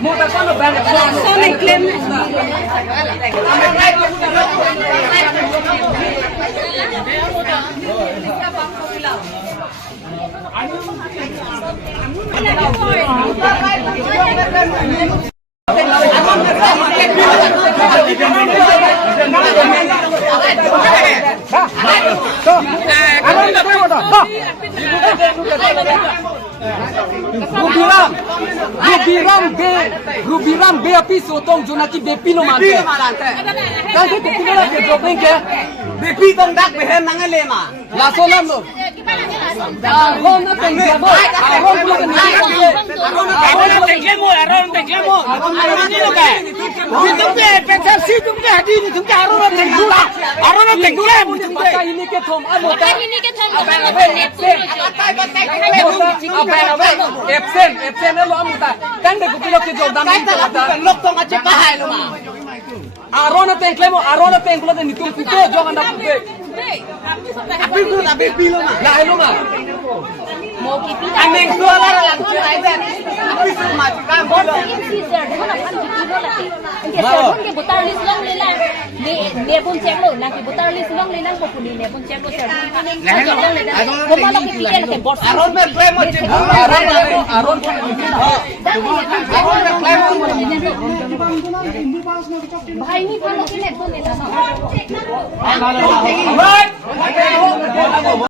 Muta kono ban. Sono claim. Rubiram be api sotong jonaki be pino mante. Kan ke kutila ke dropping ke be pi tong dak be hem nangale ma. La solam lo. Aron na tenglemo. Aron lo ke ni. Aron tenglemo. Aron ni lo ke. Tum ke pencil si tum ke hadi ni tum ke aron na tenglula. Aron na tenglem tum ke. Ini ke thom amota. Ini ke thom absen lo amota. Kan de kutila ke jordan ni ta. Lok tong ache bahai lo ma. Aron na tenglemo de ni tum pute jogan na pute. Tapi bilo ma. La lo ma. Mau kipi ameng suara langsung aja. Tapi semua kan bilo. Ke butar lis long le la. Ne pun cek lo, na ke butar lis long le nang populi ne pun cek lo ser. Ko malo ke piken ke bot. Aron me claim ache. Aron भाई नहीं follow के net बोले ना